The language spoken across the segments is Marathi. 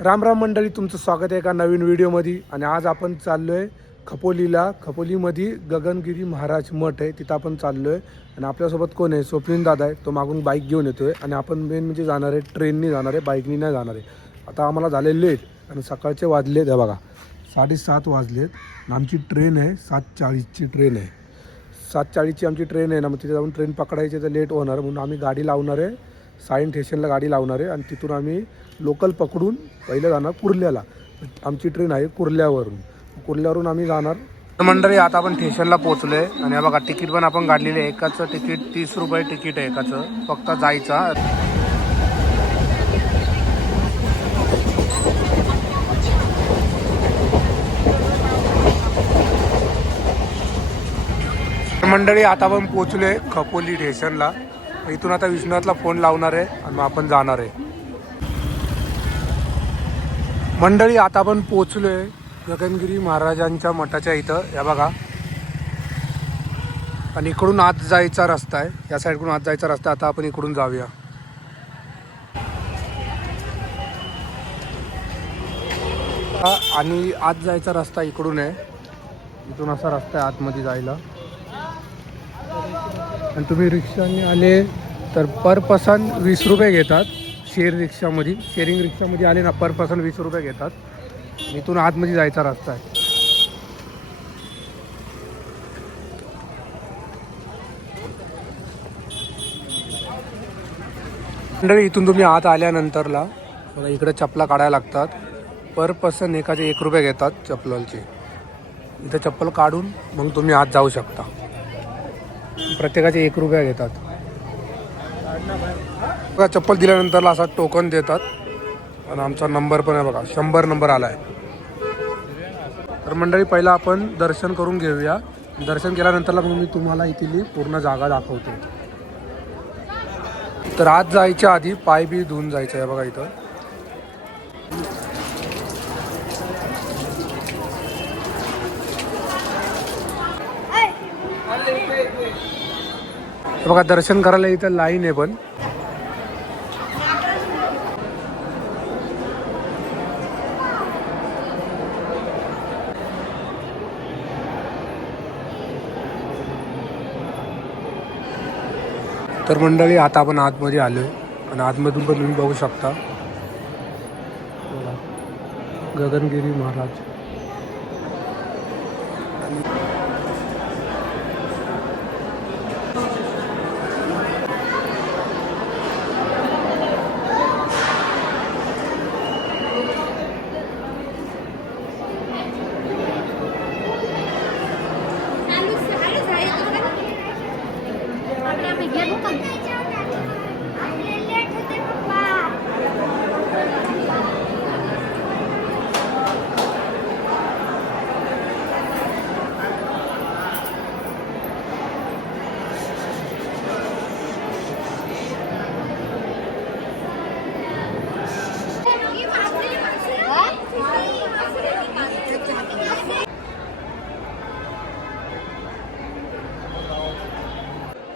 राम राम मंडळी, तुमचं स्वागत आहे एका नवीन व्हिडिओमध्ये. आणि आज आपण चाललो आहे खपोलीला. खपोलीमध्ये गगनगिरी महाराज मठ आहे, तिथं आपण चाललो आहे. आणि आपल्यासोबत कोण आहे? स्वप्नील दादा आहे, तो मागून बाईक घेऊन येतो आहे. आणि आपण मेन म्हणजे जाणार आहे ट्रेननी जाणार आहे, बाईकनी नाही जाणार आहे. आता आम्हाला झाले लेट आणि सकाळचे वाजलेत आहे बघा 7:30 वाजलेत. आमची ट्रेन आहे 7:40ची ट्रेन आहे. 7:40ची आमची ट्रेन आहे ना, मग तिथे जाऊन ट्रेन पकडायची तर लेट होणार, म्हणून आम्ही गाडी लावणार आहे सायन स्टेशनला. गाडी लावणार आहे आणि तिथून आम्ही लोकल पकडून पहिलं जाणार कुर्ल्याला. आमची ट्रेन आहे कुर्ल्यावरून आम्ही जाणार. मंडळी आता आपण स्टेशनला पोहोचलो आहे आणि बघा तिकीट पण आपण काढलेलं आहे. एकाचं तिकीट 30 रुपये तिकीट आहे एकाचं, फक्त जायचा. मंडळी आता आपण पोहोचलो आहे खपोली स्टेशनला. इथून आता विश्वनाथला फोन लावणार आहे आणि मग आपण जाणार आहे. मंडळी आता आपण पोहोचलो आहे गगनगिरी महाराजांच्या मठाच्या इथं, या बघा. आणि इकडून आत जायचा रस्ता आहे, या साईडकडून आत जायचा रस्ता. आता आपण इकडून जाऊया. आणि आत जायचा रस्ता इकडून आहे, इथून असा रस्ता आहे आतमध्ये जायला. आणि तुम्ही रिक्षाने आले तर पर पर्सन 20 रुपये घेतात. शेअरिंग रिक्षामध्ये आले ना, पर पर्सन 20 रुपये घेतात. इथून आतमध्ये जायचा रस्ता आहे. मंडळी इथून तुम्ही आत आल्यानंतरला बघा इकडे चपला काढायला लागतात. पर पर्सन एकाचे 1 रुपये घेतात चप्पलचे. इथं चप्पल काढून मग तुम्ही आत जाऊ शकता. प्रत्येकाचे 1 रुपया घेतात. बघा चप्पल दिल्यानंतरला असा टोकन देतात आणि आमचा नंबर पण आहे बघा, 100 नंबर आला आहे. तर मंडळी पहिला आपण दर्शन करून घेऊया. दर्शन केल्यानंतरला मग मी तुम्हाला इथली पूर्ण जागा दाखवतो. तर आत जायच्या आधी पाय बी धुवून जायचं आहे बघा इथं. बघा दर्शन करायला इथं लाईन आहे पण. तर मंडळी आता आपण आतमध्ये आलो आहे आणि आतमधून पण तुम्ही बघू शकता गगनगिरी महाराज.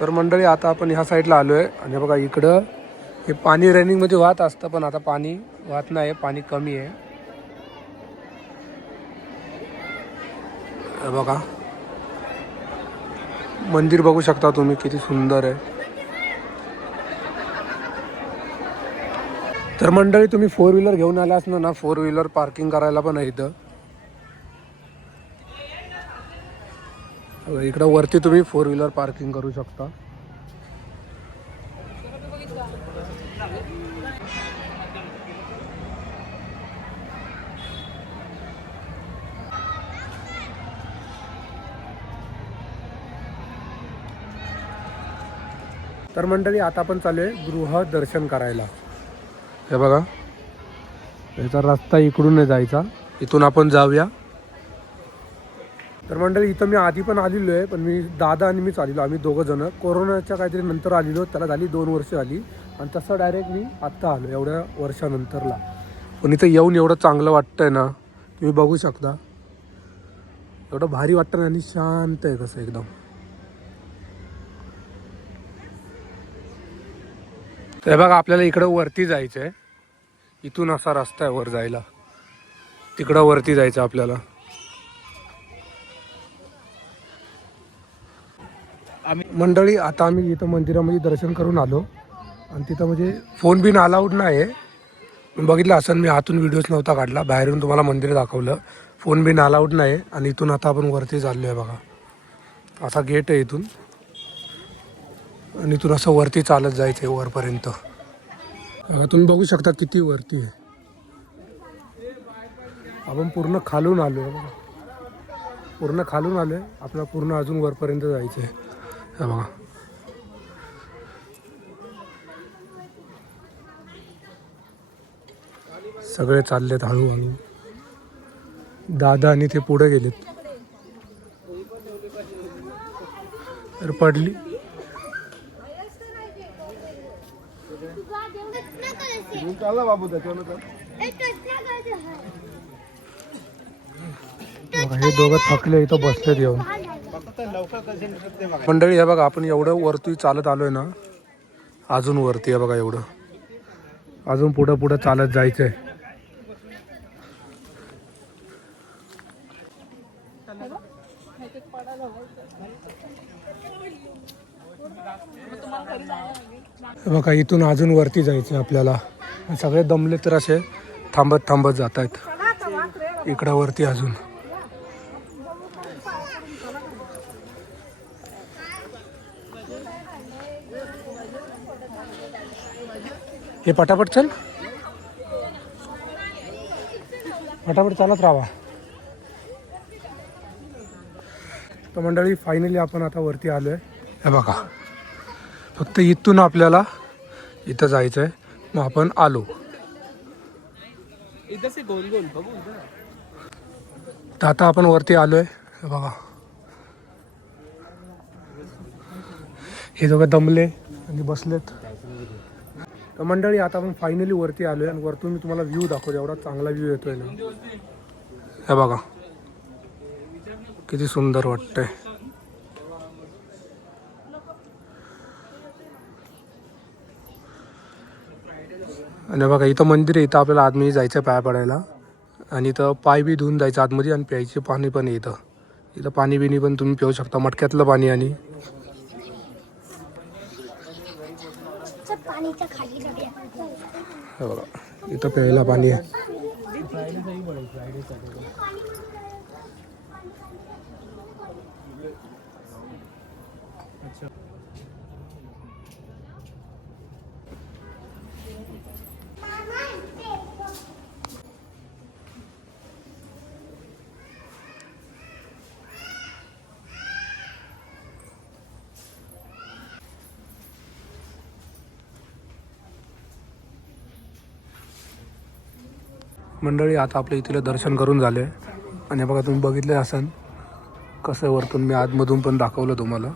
तर मंडळी आता आपण ह्या साईडला आलो आहे आणि बघा इकडं हे पाणी रनिंगमध्ये वाहत असतं, पण आता पाणी वाहत नाही, पाणी कमी आहे. बघा मंदिर बघू शकता तुम्ही, किती सुंदर आहे. तर मंडळी तुम्ही 4 व्हीलर घेऊन आल्यास ना, 4 व्हीलर पार्किंग करायला पण आहे इथं. इकडं वरती तुम्ही 4 व्हीलर पार्किंग करू शकता. तर मंडळी आता आपण चालू आहे गृह दर्शन करायला. हे बघा याचा रस्ता इकडून जायचा, इथून आपण जाऊया. तर मंडळी इथं मी आधी पण आलेलो आहे, पण मी दादा आणि मीच आलेलो, आम्ही दोघं जण. कोरोनाच्या काहीतरी नंतर आलेलो, त्याला झाली 2 वर्ष आली. आणि तसं डायरेक्ट मी आत्ता आलो एवढ्या वर्षानंतरला. पण इथं येऊन एवढं चांगलं वाटतंय ना, तुम्ही बघू शकता. एवढं भारी वाटतं आणि शांत आहे कसं एकदम. तर बघा आपल्याला इकडं वरती जायचं आहे. इथून असा रस्ता आहे वर जायला, तिकडं वरती जायचं आपल्याला. मंडळी आता आम्ही इथं मंदिरामध्ये दर्शन करून आलो आणि तिथं म्हणजे फोन बिन अलाउड नाही आहे. बघितलं असं मी आतून व्हिडिओज नव्हता काढला, बाहेरून तुम्हाला मंदिर दाखवलं. फोन बिन अलाउड नाही आणि इथून आता आपण वरती चाललो आहे बघा. असा गेट आहे इथून आणि इथून असं वरती चालत जायचं आहे वरपर्यंत. तुम्ही बघू शकता किती वरती आहे. आपण पूर्ण खालून आलो आहे बघा, पूर्ण खालून आलो आहे. आपल्याला पूर्ण अजून वरपर्यंत जायचं आहे. हे बघा सगळे चाललेत हळूहळू. दादा आणि ते पुढे गेलेत. तर पडली हे दोघं थकले इथं बसलेत येऊन. मंडळी हे बघा आपण एवढं वरती चालत आलोय ना, अजून वरती आहे बघा एवढं. अजून पुढं पुढं चालत जायचंय. बघा इथून अजून वरती जायचं आपल्याला. सगळे दमले तर असे थांबत थांबत जात आहेत इकडं वरती अजून. हे पटापट चल, पटापट चालत राहा. तर मंडळी फायनली आपण आता वरती आलोय. हे बघा फक्त इथून आपल्याला इथं जायचं आहे. मग आपण आलो. तर आता आपण वरती आलोय. हे बघा हे दोघं दमले आणि बसलेत. तर मंडळी आता आपण फायनली वरती आलोय आणि वरतून मी तुम्हाला व्ह्यू दाखवतो. एवढा चांगला व्ह्यू येतोय ना. हे बघा किती सुंदर वाटतंय. आणि बघा इथं मंदिर आहे. इथं आपल्याला आतमध्ये जायचं पाय पडायला आणि इथं पाय बी धुवून जायचं आतमध्ये. आणि प्यायचे पाणी पण आहे इथं. इथं पाणी बिणी पण तुम्ही पिऊ शकता, मटक्यातलं पाणी. आणि हे बघा इथं प्यायला पाणी आहे. मंडळी आता आपल्या इथलं दर्शन करून झाले आणि बघा तुम्ही बघितले असाल कसं वरतून मी आतमधून पण दाखवलं तुम्हाला.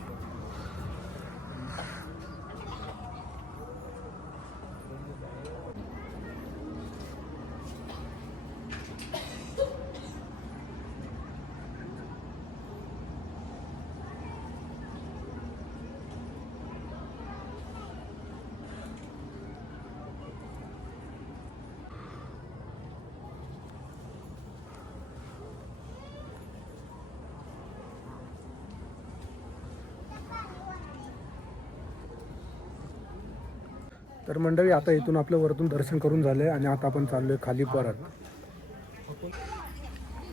तर मंडळी आता इथून आपलं वरतून दर्शन करून झालंय आणि आता आपण चाललोय खाली परत.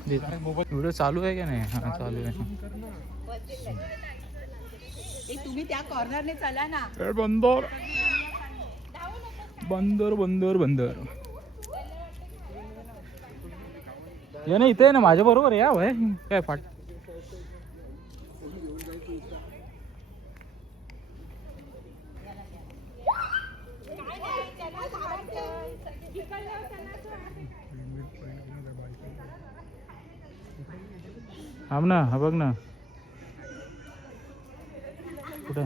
व्हिडिओ चालू आहे का नाही? हा चालू आहे. तुम्ही त्या कॉर्नरने चला ना. बंदर बंदर बंदर बंदर ये ना इथे ना माझ्या बरोबर या वय काय फाट. थांब ना, हा बघ ना कुठे.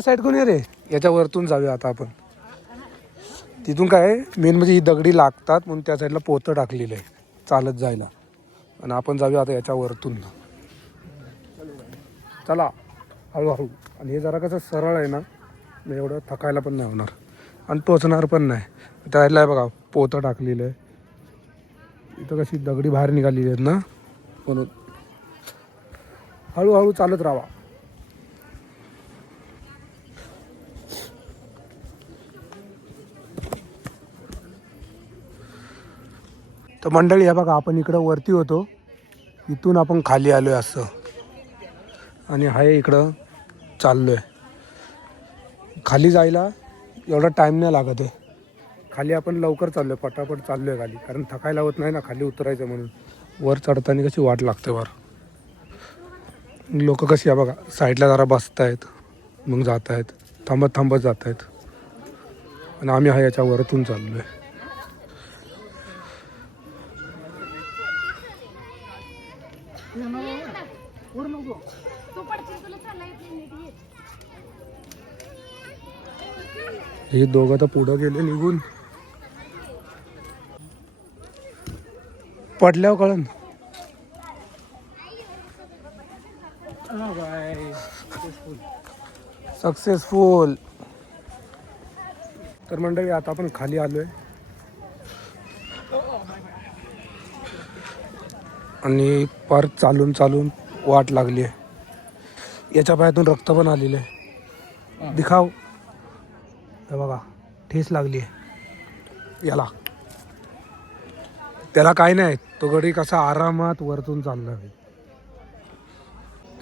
साईड कोण आहे रे? याच्या वरतून जाऊया आता आपण. तिथून काय मेन म्हणजे ही दगडी लागतात म्हणून त्या साईडला पोतं टाकलेलं आहे चालत जायला. आणि आपण जाऊया आता याच्या वरतून. चला हळूहळू. आणि हे जरा कसं सरळ आहे ना, मग एवढं थकायला पण नाही होणार आणि टोचणार पण नाही. त्या साईडला आहे बघा पोतं टाकलेलं आहे. इथं कशी दगडी बाहेर निघालेली आहेत ना, म्हणून हळूहळू चालत राहा. तर मंडळी हे बघा आपण इकडं वरती होतो, इथून आपण खाली आलो आहे असं. आणि हाय इकडं चाललो आहे. खाली जायला एवढा टाईम नाही लागत आहे. खाली आपण लवकर चाललो आहे, पटापट चाललो आहे खाली, कारण थकायला होत नाही ना खाली उतरायचं म्हणून. वर चढताना कशी वाट लागते वर. लोक कशी आहे बघा साईडला जरा बसत आहेत, मग जात आहेत, थांबत थांबत जात आहेत. आणि आम्ही हा याच्या वरतून चाललो आहे. हे दोघं तर पुढं गेले निघून. पडल्यावर कळन. सक्सेसफुल. तर मंडळी आता आपण खाली आलोय आणि परत चालून चालून वाट लागली आहे. याच्या पायातून रक्त पण आलेलं आहे. दिखाव. हे बघा ठेस लागली आहे याला. त्याला काय नाही, तो गडी कसा आरामात वरतून चालला आहे.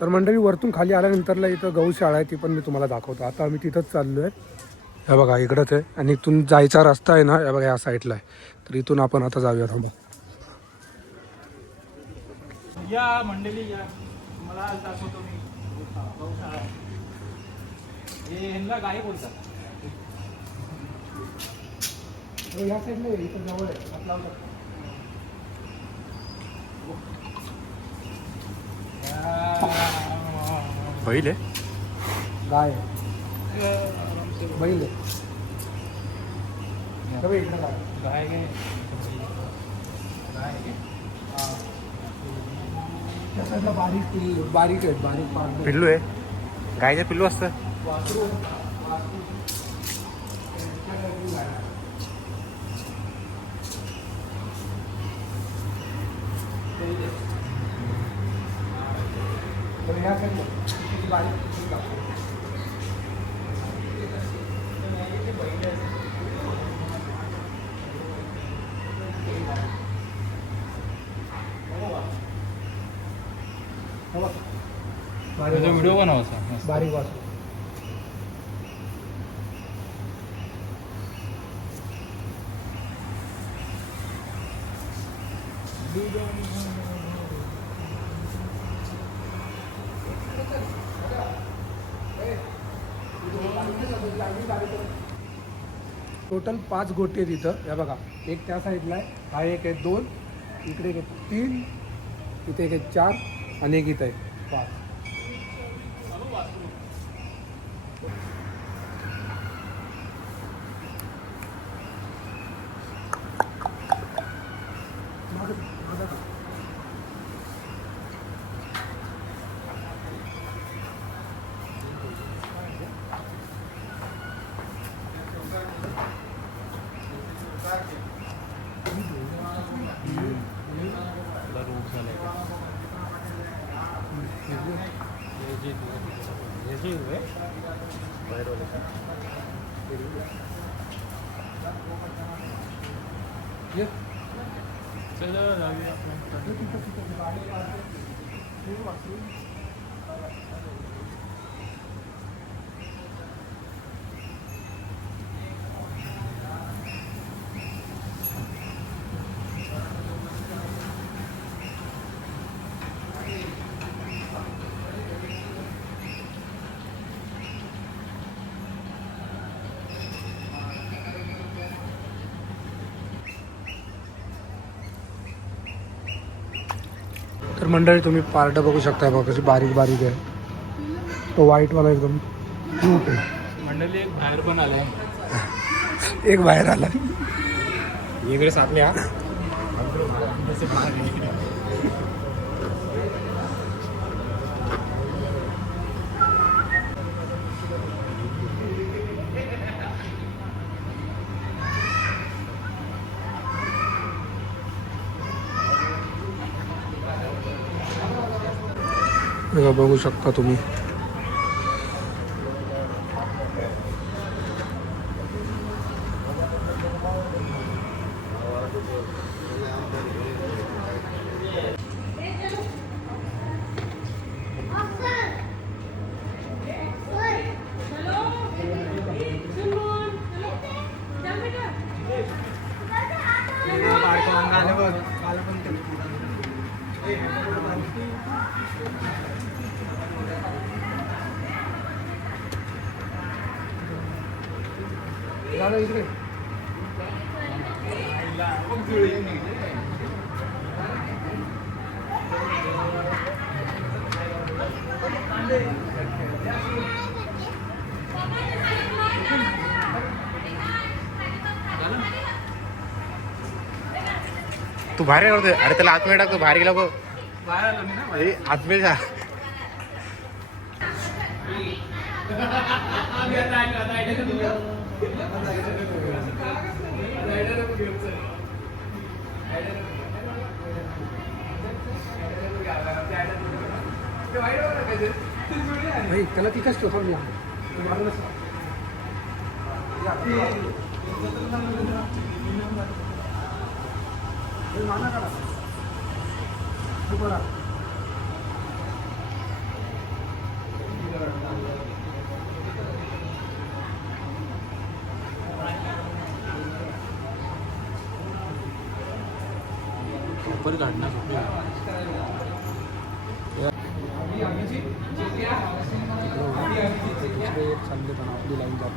तर मंडळी वरतून खाली आल्यानंतरला इथं गौशाळा आहे, ती पण मी तुम्हाला दाखवतो. आता आम्ही तिथंच चाललो आहे. हे बघा इकडंच आहे आणि इथून जायचा रस्ता आहे ना, हे बघा या साईडला आहे. तर इथून आपण आता जाऊया. थांबा. या मंडळी या, मला आज दाखवतो मी गौशाळा. हे ह्यांना गाय बोलतात. या साईडला इथं जवळ आहे आपला. बैल आहे, गाय बैल आहे. इकडं गाय काय त्या साईडला बारीक बारीक आहेत, बारीक पांढरे. पिल्लू आहे, गायचं पिल्लू असतं. वासरू. या साईडला बारीक व्हिडिओ बनवायचा. बारीक वासरू. टोटल 5 गोटे आहेत इथं. या बघा एक त्या साईडला आहे, हा एक आहे 2, इकडे एक आहे 3, इथे एक आहे 4 आणि एक इथं आहे 5. तर मंडळी तुम्ही पार्ट बघू शकता बघा कशी बारीक बारीक आहे. तो व्हाईटवाला एकदम क्यूट आहे. मंडळी एक बाहेर पण आले. एक बाहेर आला. ये मेरे साथ में आ. बघा, बघू शकता तुम्ही. इकडे तू बाहेर काय करतोय? अरे त्याला आतमध्ये टाकतो, बाहेर गेला बघ. आतमध्ये जा. नाही, त्याला तिथंच ठेवतो मी. चालले पण आपली लाईन जात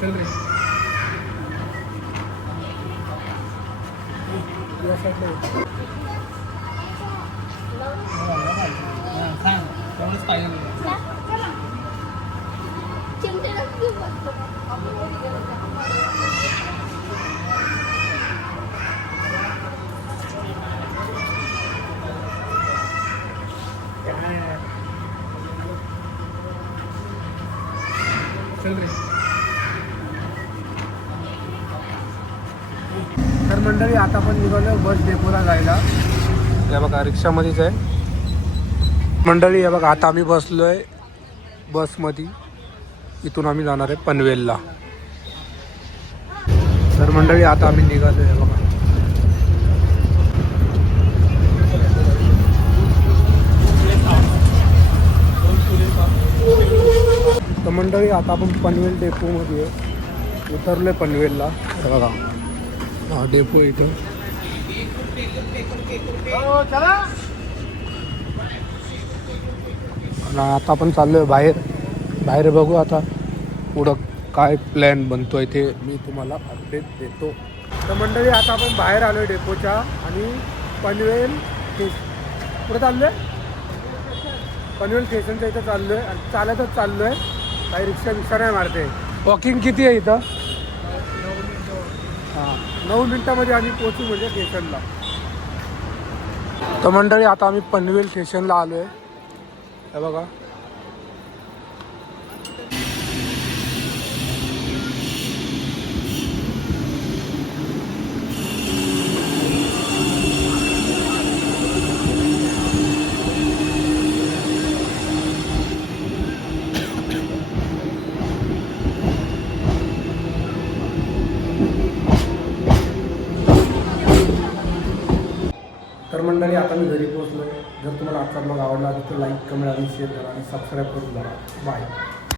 चल रे. या साईडला चल रे. तर मंडळी, आता आपण निघालो बस डेपोला जायला. या बघा, रिक्षामध्येच आहे मंडळी. या बघा, आता आम्ही बसलोय बसमध्ये. इथून आम्ही जाणार आहे पनवेलला. तर मंडळी, आता आम्ही निघालो आहे बघा. तर मंडळी, आता आपण पनवेल डेपोमध्ये उतरलोय पनवेलला. हे बघा, हा डेपो इथं. आणि आता आपण चाललोय बाहेर बघू आता पुढं काय प्लॅन बनतोय ते मी तुम्हाला अपडेट देतो. तर मंडळी, आता आपण बाहेर आलोय डेपोच्या आणि पनवेल पुढे चाललोय. पनवेल स्टेशनच्या इथं चाललोय आणि चालतच चाललोय. काही रिक्षा नाही मारते. वॉकिंग किती आहे इथं? 9 मिनिटामध्ये आम्ही पोहोचू म्हणजे स्टेशनला. तर मंडळी, आता आम्ही पनवेल स्टेशनला आलो आहे. हे बघा, तर मंडळी, आता मी घरी पोहोचलो. जर तुम्हाला आजचा ब्लॉग आवडला असेल तर लाईक, कमेंट आणि शेअर करा आणि सबस्क्राईब करून द्या. बाय.